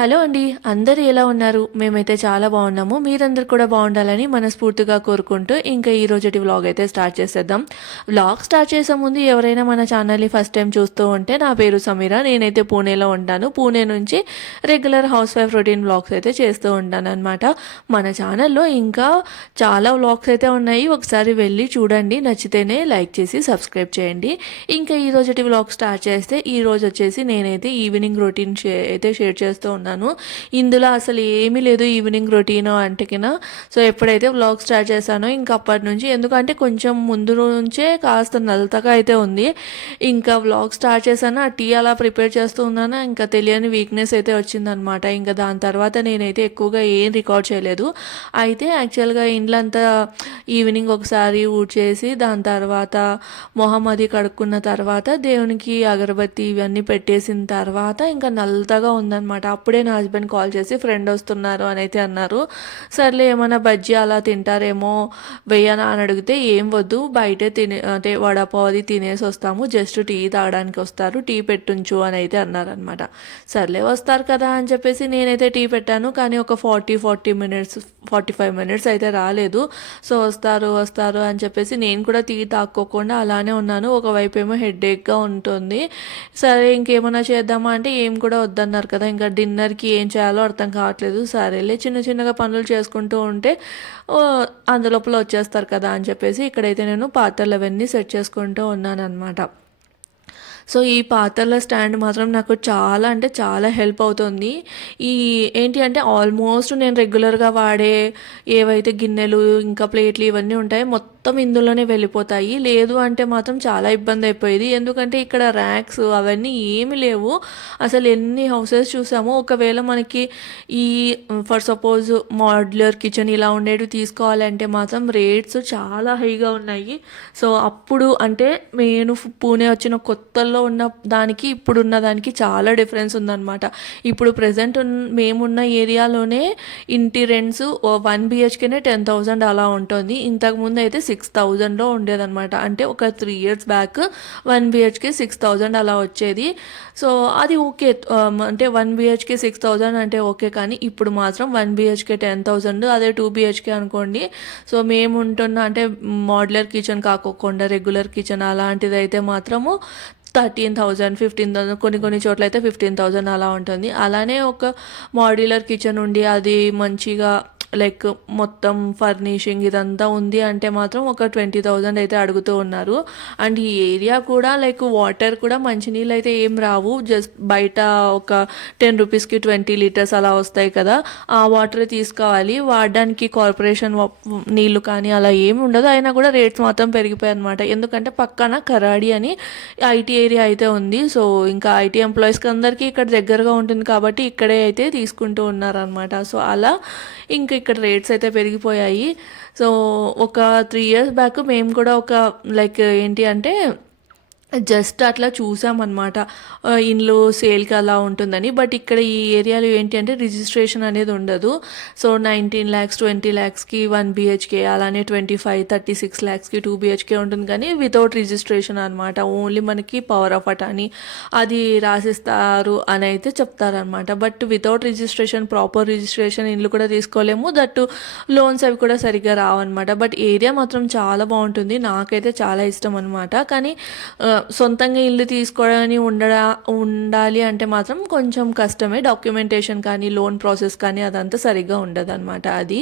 Hello అండి. అందరూ ఎలా ఉన్నారు? మేమైతే చాలా బాగున్నాము. మీరందరూ కూడా బాగుండాలని మనస్ఫూర్తిగా కోరుకుంటూ ఇంకా ఈ రోజుటి వ్లాగ్ అయితే స్టార్ట్ చేసేద్దాం. వ్లాగ్ స్టార్ట్ చేసే ముందు ఎవరైనా మన ఛానల్ని ఫస్ట్ టైం చూస్తూ ఉంటే నా పేరు సమీర. నేనైతే పూణేలో ఉంటాను. పూణే నుంచి regular house wife routine vlogs అయితే చేస్తూ ఉంటాను అనమాట. మన ఛానల్లో ఇంకా చాలా వ్లాగ్స్ అయితే ఉన్నాయి. ఒకసారి వెళ్ళి చూడండి. నచ్చితేనే లైక్ చేసి సబ్స్క్రైబ్ చేయండి. ఇంకా ఈ రోజుటి వ్లాగ్ స్టార్ట్ చేస్తే ఈ రోజు వచ్చేసి నేనైతే ఈవినింగ్ రొటీన్ అయితే షేర్ చేస్తూ ఉన్నాను. ఇందులో అసలు ఏమీ లేదు ఈవినింగ్ రొటీన్ అంటేకినా. సో ఎప్పుడైతే వ్లాగ్ స్టార్ట్ చేశానో ఇంకా అప్పటి నుంచి, ఎందుకంటే కొంచెం ముందు నుంచే కాస్త నలతగా అయితే ఉంది. ఇంకా వ్లాగ్ స్టార్ట్ చేశాను, ఆ టీ అలా ప్రిపేర్ చేస్తూ ఉన్నాను. ఇంకా తెలియని వీక్నెస్ అయితే వచ్చిందనమాట. ఇంకా దాని తర్వాత నేనైతే ఎక్కువగా ఏం రికార్డ్ చేయలేదు. అయితే యాక్చువల్గా ఇండ్లంతా ఈవినింగ్ ఒకసారి ఊడ్చేసి దాని తర్వాత మొహం అది కడుక్కున్న తర్వాత దేవునికి అగరబత్తి ఇవన్నీ పెట్టేసిన తర్వాత ఇంకా నల్లగా ఉందన్నమాట. అప్పుడే నా హస్బెండ్ కాల్ చేసి ఫ్రెండ్ వస్తున్నారు అని అయితే అన్నారు. సర్లే ఏమైనా బజ్జీ అలా తింటారేమో వెయ్యనా అని అడిగితే ఏం వద్దు, బయటే అంటే వడపావ్ అది తినేసి వస్తాము, జస్ట్ టీ తాగడానికి వస్తారు, టీ పెట్టుంచు అని అయితే అన్నారనమాట. సర్లే వస్తారు కదా అని చెప్పేసి నేనైతే టీ పెట్టాను. కానీ ఒక 45 మినిట్స్ అయితే రాలేదు. సో వస్తారు అని చెప్పేసి నేను కూడా టీ తాక్కోకుండా అలానే ఉన్నాను. ఒకవైపు ఏమో హెడేక్గా ఉంటుంది. సరే ఇంకేమైనా చేద్దామా అంటే ఏం కూడా వద్దన్నారు కదా. ఇంకా డిన్నర్కి ఏం చేయాలో అర్థం కావట్లేదు. సరేలే చిన్న చిన్నగా పనులు చేసుకుంటూ ఉంటే అందులోపల వచ్చేస్తారు కదా అని చెప్పేసి ఇక్కడైతే నేను పాత్రలు అవన్నీ సెట్ చేసుకుంటూ ఉన్నాను అనమాట. సో ఈ పాత్రల స్టాండ్ మాత్రం నాకు చాలా అంటే చాలా హెల్ప్ అవుతుంది. ఈ ఏంటి అంటే ఆల్మోస్ట్ నేను రెగ్యులర్గా వాడే ఏవైతే గిన్నెలు ఇంకా ప్లేట్లు ఇవన్నీ ఉంటాయో మొత్తం ఇందులోనే వెళ్ళిపోతాయి. లేదు అంటే మాత్రం చాలా ఇబ్బంది అయిపోయేది. ఎందుకంటే ఇక్కడ ర్యాక్స్ అవన్నీ ఏమి లేవు. అసలు ఎన్ని హౌసెస్ చూసామో, ఒకవేళ మనకి ఈ ఫర్ సపోజ్ మాడ్యులర్ కిచెన్ ఇలా ఉండేవి తీసుకోవాలంటే మాత్రం రేట్స్ చాలా హైగా ఉన్నాయి. సో అప్పుడు అంటే నేను పూణే వచ్చిన కొత్తల్లో ఉన్న దానికి ఇప్పుడున్న దానికి చాలా డిఫరెన్స్ ఉందన్నమాట. ఇప్పుడు ప్రజెంట్ మేమున్న ఏరియాలోనే ఇంటి రెంట్స్ 1 బిహెచ్కేనే 10,000 అలా ఉంటుంది. ఇంతకుముందు అయితే 6,000లో ఉండేదన్నమాట. అంటే ఒక 3 years బ్యాక్ 1 బిహెచ్కే 6,000 అలా వచ్చేది. సో అది ఓకే, అంటే 1 బిహెచ్కే 6,000 అంటే ఓకే. కానీ ఇప్పుడు మాత్రం 1 బిహెచ్కే 10,000, అదే 2 బిహెచ్కే అనుకోండి. సో మేము ఉంటున్న అంటే మోడ్యులర్ కిచెన్ కాకోకుండా రెగ్యులర్ కిచెన్ అలాంటిది అయితే మాత్రము 13,000 15,000, కొన్ని చోట్ల అయితే 15,000 అలా ఉంటుంది. అలానే ఒక మాడ్యులర్ కిచెన్ ఉండి అది మంచిగా లైక్ మొత్తం ఫర్నిషింగ్ ఇదంతా ఉంది అంటే మాత్రం ఒక 20,000 అయితే అడుగుతూ ఉన్నారు. అండ్ ఈ ఏరియా కూడా లైక్ వాటర్ కూడా మంచినీళ్ళు అయితే ఏం రావు. జస్ట్ బయట ఒక 10 రూపీస్కి 20 లీటర్స్ అలా వస్తాయి కదా, ఆ వాటర్ తీసుకోవాలి. వాడడానికి కార్పొరేషన్ నీళ్ళు కానీ అలా ఏమి ఉండదు. అయినా కూడా రేట్స్ మాత్రం పెరిగిపోయాయి అనమాట. ఎందుకంటే పక్కన కరాడి అని ఐటీ ఏరియా అయితే ఉంది. సో ఇంకా ఐటీ ఎంప్లాయీస్కి అందరికీ ఇక్కడ దగ్గరగా ఉంటుంది కాబట్టి ఇక్కడే అయితే తీసుకుంటూ ఉన్నారనమాట. సో అలా ఇంకా ఇక్కడ రేట్స్ అయితే పెరిగిపోయాయి. సో ఒక 3 years బ్యాక్ మేము కూడా ఒక లైక్ ఏంటి అంటే జస్ట్ అట్లా చూసామన్నమాట, ఇండ్లు సేల్కి అలా ఉంటుందని. బట్ ఇక్కడ ఈ ఏరియాలో ఏంటి అంటే రిజిస్ట్రేషన్ అనేది ఉండదు. సో 19 lakhs 20 lakhsకి 1 బిహెచ్కే, అలానే 25 36 lakhsకి 2 బిహెచ్కే ఉంటుంది. కానీ వితౌట్ రిజిస్ట్రేషన్ అనమాట. ఓన్లీ మనకి పవర్ ఆఫ్ అటానీ అది రాసిస్తారు అని అయితే చెప్తారనమాట. But without registration, proper registration ఇల్లు కూడా తీసుకోలేము. దట్టు లోన్స్ అవి కూడా సరిగ్గా రావన్నమాట. బట్ ఏరియా మాత్రం చాలా బాగుంటుంది. నాకైతే చాలా ఇష్టం అనమాట. కానీ సొంతంగా ఇల్లు తీసుకోవడానికి ఉండాలి అంటే మాత్రం కొంచెం కష్టమే. డాక్యుమెంటేషన్ కానీ లోన్ ప్రాసెస్ కానీ అదంతా సరిగ్గా ఉండదు అనమాట. అది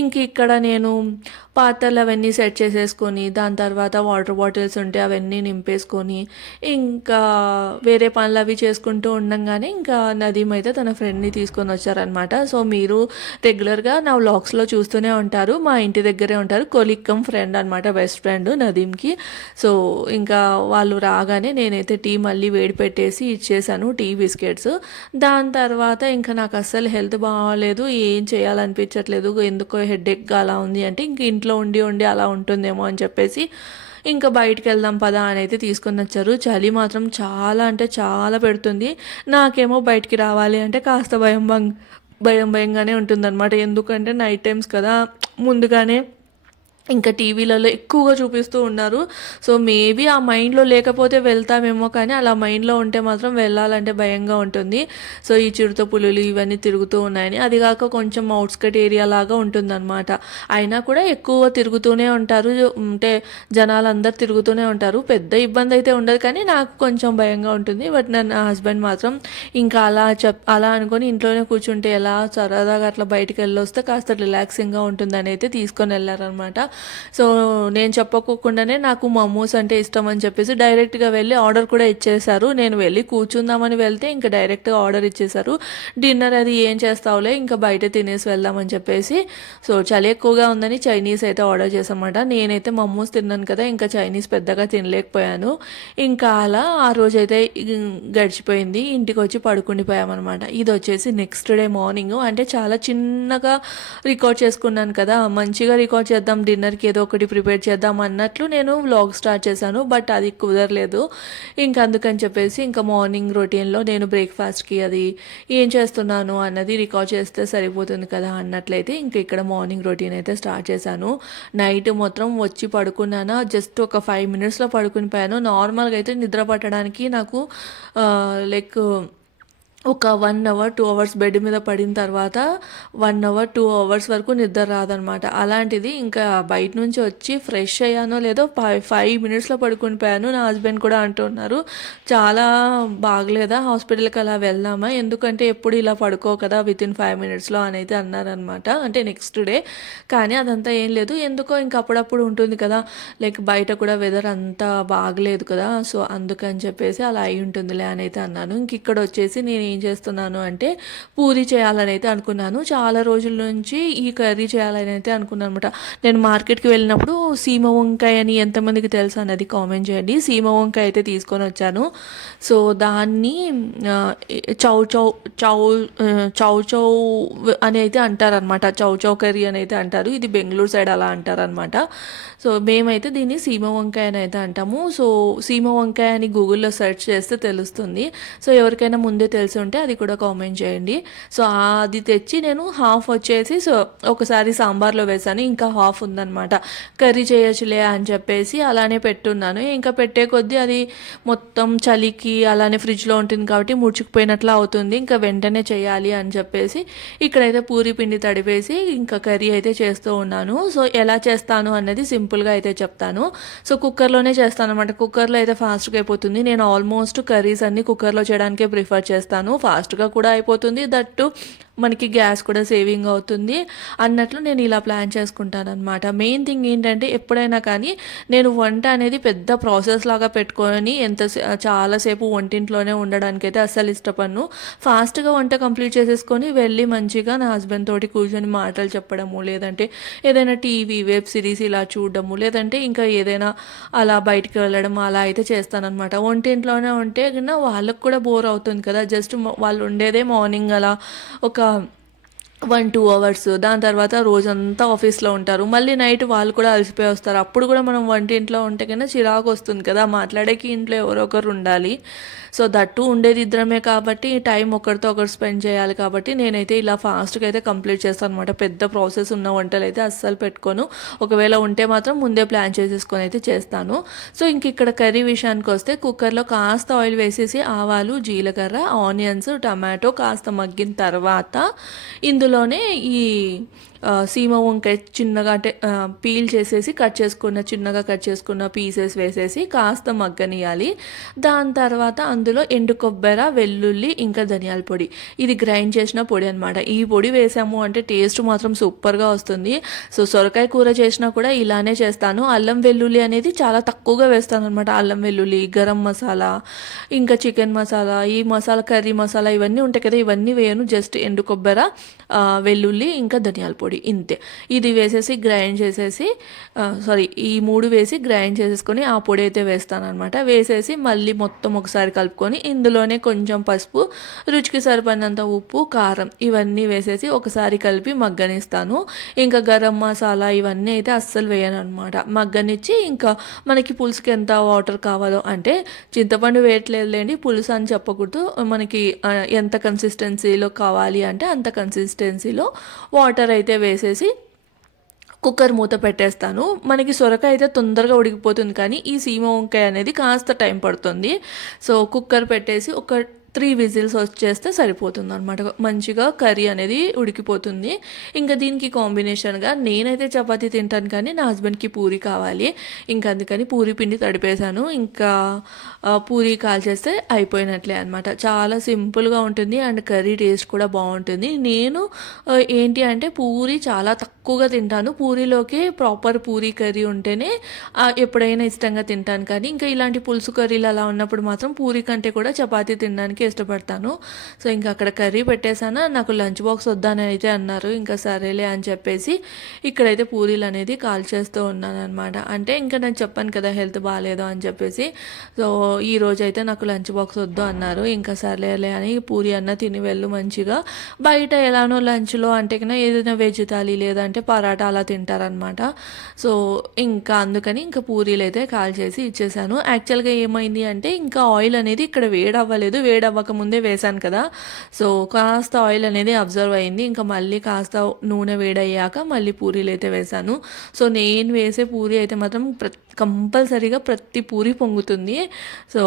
ఇంక ఇక్కడ నేను పాత్రలు అవన్నీ సెట్ చేసేసుకొని దాని తర్వాత వాటర్ బాటిల్స్ ఉంటే అవన్నీ నింపేసుకొని ఇంకా వేరే పనులు అవి చేసుకుంటూ ఉండంగానే ఇంకా నదీమ్ అయితే తన ఫ్రెండ్ని తీసుకొని వచ్చారనమాట. సో మీరు రెగ్యులర్గా నా వ్లాగ్స్లో చూస్తూనే ఉంటారు, మా ఇంటి దగ్గరే ఉంటారు. కొలిక్కం ఫ్రెండ్ అనమాట, బెస్ట్ ఫ్రెండ్ నదీమ్కి. సో ఇంకా వాళ్ళు రాగానే నేనైతే టీ మళ్ళీ వేడి పెట్టేసి ఇచ్చేసాను, టీ బిస్కెట్స్. దాని తర్వాత ఇంకా నాకు అస్సలు హెల్త్ బాగాలేదు, ఏం చేయాలనిపించట్లేదు, ఎందుకో హెడేక్గా అలా ఉంది అంటే ఇంక ఇంట్లో ఉండి అలా ఉంటుందేమో అని చెప్పేసి ఇంకా బయటికి వెళ్దాం పదా అని అయితే తీసుకొని వచ్చారు. చలి మాత్రం చాలా అంటే చాలా పెడుతుంది. నాకేమో బయటికి రావాలి అంటే కాస్త భయంగానే ఉంటుందన్నమాట. ఎందుకంటే నైట్ టైమ్స్ కదా, ముందుగానే ఇంకా టీవీలలో ఎక్కువగా చూపిస్తూ ఉన్నారు. సో మేబీ ఆ మైండ్లో లేకపోతే వెళ్తామేమో, కానీ అలా మైండ్లో ఉంటే మాత్రం వెళ్ళాలంటే భయంగా ఉంటుంది. సో ఈ చిరుత పులులు ఇవన్నీ తిరుగుతూ ఉన్నాయని, అది కాక కొంచెం అవుట్స్కట్ ఏరియా లాగా ఉంటుందన్నమాట. అయినా కూడా ఎక్కువ తిరుగుతూనే ఉంటారు, అంటే జనాలు అందరు తిరుగుతూనే ఉంటారు. పెద్ద ఇబ్బంది అయితే ఉండదు, కానీ నాకు కొంచెం భయంగా ఉంటుంది. బట్ నా హస్బెండ్ మాత్రం ఇంకా అలా అనుకొని ఇంట్లోనే కూర్చుంటే ఎలా, సరదాగా అట్లా బయటికి వెళ్ళొస్తే కాస్త రిలాక్సింగ్గా ఉంటుందని అయితే తీసుకొని వెళ్ళారనమాట. సో నేను చెప్పకోకుండానే నాకు మమోస్ అంటే ఇష్టం అని చెప్పేసి డైరెక్ట్గా వెళ్ళి ఆర్డర్ కూడా ఇచ్చేశారు. నేను వెళ్ళి కూర్చుందామని వెళ్తే ఇంకా డైరెక్ట్గా ఆర్డర్ ఇచ్చేశారు. డిన్నర్ అది ఏం చేస్తావులే, ఇంకా బయట తినేసి వెళ్దామని చెప్పేసి. సో చలి ఎక్కువగా ఉందని చైనీస్ అయితే ఆర్డర్ చేసామన్నమాట. నేనైతే మమోస్ తిన్నాను కదా, ఇంకా చైనీస్ పెద్దగా తినలేకపోయాను. ఇంకా అలా ఆ రోజైతే గడిచిపోయింది. ఇంటికి వచ్చి పడుకుండిపోయామన్నమాట. ఇది వచ్చేసి నెక్స్ట్ డే మార్నింగ్, అంటే చాలా చిన్నగా రికార్డ్ చేసుకున్నాను కదా, మంచిగా రికార్డ్ చేద్దాం, డిన్నర్కి ఏదో ఒకటి ప్రిపేర్ చేద్దాం అన్నట్లు నేను వ్లాగ్ స్టార్ట్ చేశాను. బట్ అది కుదరలేదు. ఇంకా అందుకని చెప్పేసి ఇంకా మార్నింగ్ రొటీన్లో నేను బ్రేక్ఫాస్ట్కి అది ఏం చేస్తున్నాను అన్నది రికార్డ్ చేస్తే సరిపోతుంది కదా అన్నట్లయితే ఇంక ఇక్కడ మార్నింగ్ రొటీన్ అయితే స్టార్ట్ చేశాను. నైట్ మొత్తం వచ్చి పడుకున్నాను, జస్ట్ ఒక 5 మినిట్స్లో పడుకుని పోయాను. నార్మల్గా అయితే నిద్ర పట్టడానికి నాకు లైక్ ఒక 1 అవర్ 2 అవర్స్ బెడ్ మీద పడిన తర్వాత 1 అవర్ 2 అవర్స్ వరకు నిద్ర రాదనమాట. అలాంటిది ఇంకా బయట నుంచి వచ్చి ఫ్రెష్ అయ్యానో లేదో 5 మినిట్స్లో పడుకుని పోయాను. నా హస్బెండ్ కూడా అంటున్నారు, చాలా బాగలేదా, హాస్పిటల్కి అలా వెళ్దామా, ఎందుకంటే ఎప్పుడు ఇలా పడుకో కదా వితిన్ 5 మినిట్స్లో అని అయితే అన్నారనమాట. అంటే నెక్స్ట్ డే. కానీ అదంతా ఏం లేదు, ఎందుకో ఇంకా అప్పుడప్పుడు ఉంటుంది కదా, లైక్ బయట కూడా వెదర్ అంతా బాగలేదు కదా, సో అందుకని చెప్పేసి అలా అయి ఉంటుందిలే అని అయితే అన్నాను. ఇంక ఇక్కడ వచ్చేసి నేను ఏం చేస్తున్నాను అంటే పూరి చేయాలని అయితే అనుకున్నాను. చాలా రోజుల నుంచి ఈ కర్రీ చేయాలని అయితే అనుకున్నాను అనమాట. నేను మార్కెట్కి వెళ్ళినప్పుడు సీమ వంకాయ అని ఎంతమందికి తెలుసు అన్నది కామెంట్ చేయండి. సీమ వంకాయ అయితే తీసుకొని వచ్చాను. సో దాన్ని చౌ చౌ చౌ చౌ చౌ అని అయితే అంటారనమాట. చౌ చౌ కర్రీ అని అయితే అంటారు. ఇది బెంగళూరు సైడ్ అలా అంటారనమాట. సో మేమైతే దీన్ని సీమ వంకాయ అని అయితే అంటాము. సో సీమ వంకాయ అని గూగుల్లో సెర్చ్ చేస్తే తెలుస్తుంది. సో ఎవరికైనా ముందే తెలిసి ఉంటే అది కూడా కామెంట్ చేయండి. సో అది తెచ్చి నేను హాఫ్ వచ్చేసి సో ఒకసారి సాంబార్లో వేసాను, ఇంకా హాఫ్ ఉందన్నమాట. కర్రీ చేయొచ్చులే అని చెప్పేసి అలానే పెట్టున్నాను. ఇంకా పెట్టే కొద్దీ అది మొత్తం చలికి అలానే ఫ్రిడ్జ్లో ఉంటుంది కాబట్టి ముడుచుకుపోయినట్లు అవుతుంది. ఇంకా వెంటనే చేయాలి అని చెప్పేసి ఇక్కడైతే పూరి పిండి తడిపేసి ఇంకా కర్రీ అయితే చేస్తూ ఉన్నాను. సో ఎలా చేస్తాను అన్నది సింపుల్గా అయితే చెప్తాను. సో కుక్కర్లోనే చేస్తాను అనమాట. కుక్కర్లో అయితే ఫాస్ట్గా అయిపోతుంది. నేను ఆల్మోస్ట్ కర్రీస్ అన్ని కుక్కర్లో చేయడానికే ప్రిఫర్ చేస్తాను. ఫాస్ట్గా కూడా అయిపోతుంది, దట్టు మనకి గ్యాస్ కూడా సేవింగ్ అవుతుంది అన్నట్లు నేను ఇలా ప్లాన్ చేసుకుంటాను అనమాట. మెయిన్ థింగ్ ఏంటంటే ఎప్పుడైనా కానీ నేను వంట అనేది పెద్ద ప్రాసెస్ లాగా పెట్టుకొని చాలాసేపు వంటింట్లోనే ఉండడానికైతే అస్సలు ఇష్టపడను. ఫాస్ట్గా వంట కంప్లీట్ చేసేసుకొని వెళ్ళి మంచిగా నా హస్బెండ్ తోటి కూర్చొని మాటలు చెప్పడము, లేదంటే ఏదైనా టీవీ వెబ్ సిరీస్ ఇలా చూడడము, లేదంటే ఇంకా ఏదైనా అలా బయటికి వెళ్ళడం అలా అయితే చేస్తానన్నమాట. వంటింట్లోనే ఉంటే కన్నా వాళ్ళకు కూడా బోర్ అవుతుంది కదా, జస్ట్ వాళ్ళు ఉండేదే మార్నింగ్ అలా ఒక 1-2 అవర్స్, దాని తర్వాత రోజంతా ఆఫీస్లో ఉంటారు, మళ్ళీ నైట్ వాళ్ళు కూడా అలసిపోయి వస్తారు. అప్పుడు కూడా మనం వంటింట్లో ఉంటే కన్నా చిరాకు వస్తుంది కదా, మాట్లాడేకి ఇంట్లో ఎవరో ఒకరు ఉండాలి. సో దట్టు ఉండేది ఇద్దరమే కాబట్టి టైం ఒకరితో ఒకరు స్పెండ్ చేయాలి కాబట్టి నేనైతే ఇలా ఫాస్ట్గా అయితే కంప్లీట్ చేస్తాను అనమాట. పెద్ద ప్రాసెస్ ఉన్న వంటలు అయితే అస్సలు పెట్టుకోను. ఒకవేళ ఉంటే మాత్రం ముందే ప్లాన్ చేసేసుకొని అయితే చేస్తాను. సో ఇంక ఇక్కడ కర్రీ విషయానికి వస్తే కుక్కర్లో కాస్త ఆయిల్ వేసేసి ఆవాలు, జీలకర్ర, ఆనియన్స్, టమాటో కాస్త మగ్గిన తర్వాత ఇందులోనే ఈ సీమ వంకాయ చిన్నగా అంటే పీల్ చేసేసి చిన్నగా కట్ చేసుకున్న పీసెస్ వేసేసి కాస్త మగ్గనియాలి. దాని తర్వాత అందులో ఎండు కొబ్బరి, వెల్లుల్లి, ఇంకా ధనియాల పొడి, ఇది గ్రైండ్ చేసిన పొడి అనమాట. ఈ పొడి వేసాము అంటే టేస్ట్ మాత్రం సూపర్గా వస్తుంది. సో సొరకాయ కూర చేసినా కూడా ఇలానే చేస్తాను. అల్లం వెల్లుల్లి అనేది చాలా తక్కువగా వేస్తాను అనమాట. అల్లం వెల్లుల్లి, గరం మసాలా, ఇంకా చికెన్ మసాలా, ఈ మసాలా కర్రీ మసాలా ఇవన్నీ ఉంటాయి కదా, ఇవన్నీ వేయను. జస్ట్ ఎండు కొబ్బరి, వెల్లుల్లి, ఇంకా ధనియాల పొడి, ఇంతే. ఇది వేసేసి గ్రైండ్ చేసేసి ఈ 3 వేసి గ్రైండ్ చేసేసుకొని ఆ పొడి అయితే వేస్తాను అనమాట. వేసేసి మళ్ళీ మొత్తం ఒకసారి కలుపుకొని ఇందులోనే కొంచెం పసుపు, రుచికి సరిపడినంత ఉప్పు, కారం ఇవన్నీ వేసేసి ఒకసారి కలిపి మగ్గనిస్తాను. ఇంకా గరం మసాలా ఇవన్నీ అయితే అస్సలు వేయను అనమాట. మగ్గనిచ్చి ఇంకా మనకి పులుసుకి ఎంత వాటర్ కావాలో, అంటే చింతపండు వేయట్లేదులేండి, పులుసు అని చెప్పకూడదు, మనకి ఎంత కన్సిస్టెన్సీలో కావాలి అంటే అంత కన్సిస్టెన్సీలో వాటర్ అయితే వేసేసి కుక్కర్ మూత పెట్టేస్తాను. మనకి సొరకాయ అయితే తొందరగా ఉడికిపోతుంది, కానీ ఈ సీమ వంకాయ అనేది కాస్త టైం పడుతుంది. సో కుక్కర్ పెట్టేసి ఒక 3 విజిల్స్ వచ్చేస్తే సరిపోతుందనమాట. మంచిగా కర్రీ అనేది ఉడికిపోతుంది. ఇంకా దీనికి కాంబినేషన్‌గా నేనైతే చపాతీ తింటాను, కానీ నా హస్బెండ్‌కి పూరి కావాలి. ఇంకా అందుకని పూరి పిండి తడిపేశాను. ఇంకా పూరి కాల్చేస్తే అయిపోయినట్లే అనమాట. చాలా సింపుల్‌గా ఉంటుంది అండ్ కర్రీ టేస్ట్ కూడా బావుంటుంది. నేను ఏంటి అంటే పూరి చాలా తక్కువగా తింటాను. పూరీలోకి ప్రాపర్ పూరి కర్రీ ఉంటేనే ఎప్పుడైనా ఇష్టంగా తింటాను. కానీ ఇంకా ఇలాంటి పులుసు కర్రీలు అలా ఉన్నప్పుడు మాత్రం పూరి కంటే కూడా చపాతీ తినడానికి ఇష్టపడతాను. సో ఇంకా అక్కడ కర్రీ పెట్టేశాను. నాకు లంచ్ బాక్స్ వద్దని అయితే అన్నారు. ఇంకా సరేలే అని చెప్పేసి ఇక్కడైతే పూరీలు అనేది కాల్చేస్తూ ఉన్నానన్నమాట. అంటే ఇంకా నేను చెప్పాను కదా హెల్త్ బాగాలేదు అని చెప్పేసి. సో ఈరోజు అయితే నాకు లంచ్ బాక్స్ వద్దు అన్నారు. ఇంకా సరేలే అని పూరి అన్న తిని వెళ్ళు మంచిగా. బయట ఎలానో లంచ్లో అంటే కన్నా ఏదైనా వెజ్ థాలీ లేదంటే పరాటా అలా తింటారనమాట. సో ఇంకా అందుకని ఇంకా పూరీలు అయితే కాల్చేసి ఇచ్చేసాను. యాక్చువల్గా ఏమైంది అంటే ఇంకా ఆయిల్ అనేది ఇక్కడ వేడవ్వలేదు. వేడవ్వక ముందే వేశాను కదా, సో కాస్త ఆయిల్ అనేది అబ్జర్వ్ అయింది. ఇంకా మళ్ళీ కాస్త నూనె వేడయ్యాక మళ్ళీ పూరీలు అయితే వేశాను. సో నేను వేసే పూరి అయితే మాత్రం కంపల్సరీగా ప్రతి పూరి పొంగుతుంది. సో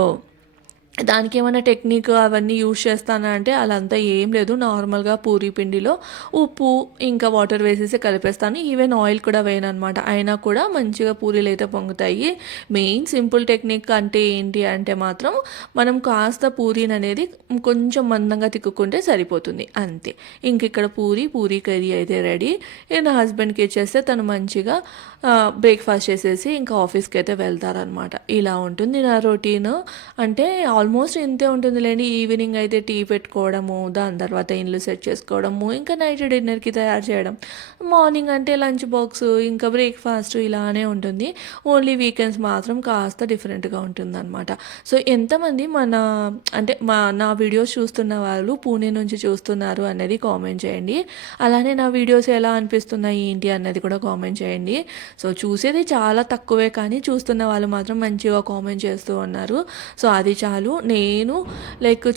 దానికి ఏమైనా టెక్నిక్ అవన్నీ యూజ్ చేస్తానా అంటే అలా అంతా ఏం లేదు. నార్మల్గా పూరీ పిండిలో ఉప్పు ఇంకా వాటర్ వేసేసి కలిపేస్తాను. ఈవెన్ ఆయిల్ కూడా వేయను అనమాట. అయినా కూడా మంచిగా పూరీలు అయితే పొంగుతాయి. మెయిన్ సింపుల్ టెక్నిక్ అంటే ఏంటి అంటే మాత్రం మనం కాస్త పూరీని అనేది కొంచెం మందంగా తిక్కుకుంటే సరిపోతుంది అంతే. ఇంక ఇక్కడ పూరీ కర్రీ అయితే రెడీ. నా హస్బెండ్కి ఇచ్చేస్తే తను మంచిగా బ్రేక్ఫాస్ట్ చేసేసి ఇంకా ఆఫీస్కి అయితే వెళ్తారనమాట. ఇలా ఉంటుంది నా రొటీన్. అంటే ఆల్మోస్ట్ ఇంతే ఉంటుందిలేండి. ఈవినింగ్ అయితే టీ పెట్టుకోవడము, దాని తర్వాత ఇండ్లు సెట్ చేసుకోవడము, ఇంకా నైట్ డిన్నర్కి తయారు చేయడం, మార్నింగ్ అంటే లంచ్ బాక్స్, ఇంకా బ్రేక్ఫాస్ట్ ఇలానే ఉంటుంది. ఓన్లీ వీకెండ్స్ మాత్రం కాస్త డిఫరెంట్గా ఉంటుందన్నమాట. సో ఎంతమంది నా వీడియోస్ చూస్తున్న వాళ్ళు పూణే నుంచి చూస్తున్నారు అనేది కామెంట్ చేయండి. అలానే నా వీడియోస్ ఎలా అనిపిస్తున్నాయి ఏంటి అన్నది కూడా కామెంట్ చేయండి. సో చూసేది చాలా తక్కువే, కానీ చూస్తున్న వాళ్ళు మాత్రం మంచిగా కామెంట్ చేస్తూ ఉన్నారు. సో అది చాలు. నేను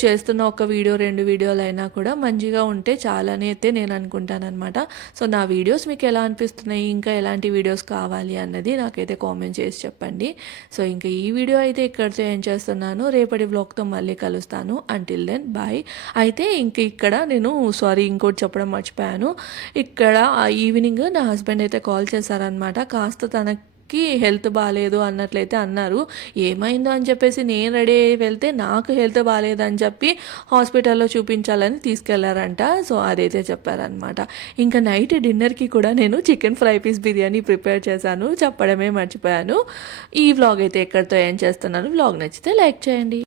చేస్తున్న ఒక వీడియో 2 వీడియోలు అయినా కూడా మంచిగా ఉంటే చాలని అయితే నేను అనుకుంటాను అనమాట. సో నా వీడియోస్ మీకు ఎలా అనిపిస్తున్నాయి, ఇంకా ఎలాంటి వీడియోస్ కావాలి అన్నది నాకైతే కామెంట్ చేసి చెప్పండి. సో ఇంకా ఈ వీడియో అయితే ఇక్కడితో ఏం చేస్తున్నాను. రేపటి వ్లాగ్తో మళ్ళీ కలుస్తాను. Until then bye. అయితే ఇక్కడ నేను ఇంకోటి చెప్పడం మర్చిపోయాను. ఇక్కడ ఈవినింగ్ నా హస్బెండ్ అయితే కాల్ చేశారనమాట. కాస్త తనకి హెల్త్ బాగాలేదు అన్నట్లయితే అన్నారు. ఏమైందో అని చెప్పేసి నేను రెడీ అయ్యి వెళ్తే నాకు హెల్త్ బాగాలేదని చెప్పి హాస్పిటల్లో చూపించాలని తీసుకెళ్లారంట. సో అదైతే చెప్పారనమాట. ఇంకా నైట్ డిన్నర్కి కూడా నేను chicken fry piece biryani prepare చేశాను, చెప్పడమే మర్చిపోయాను. ఈ వ్లాగ్ అయితే ఎక్కడితో ఏం చేస్తున్నాను. వ్లాగ్ నచ్చితే లైక్ చేయండి.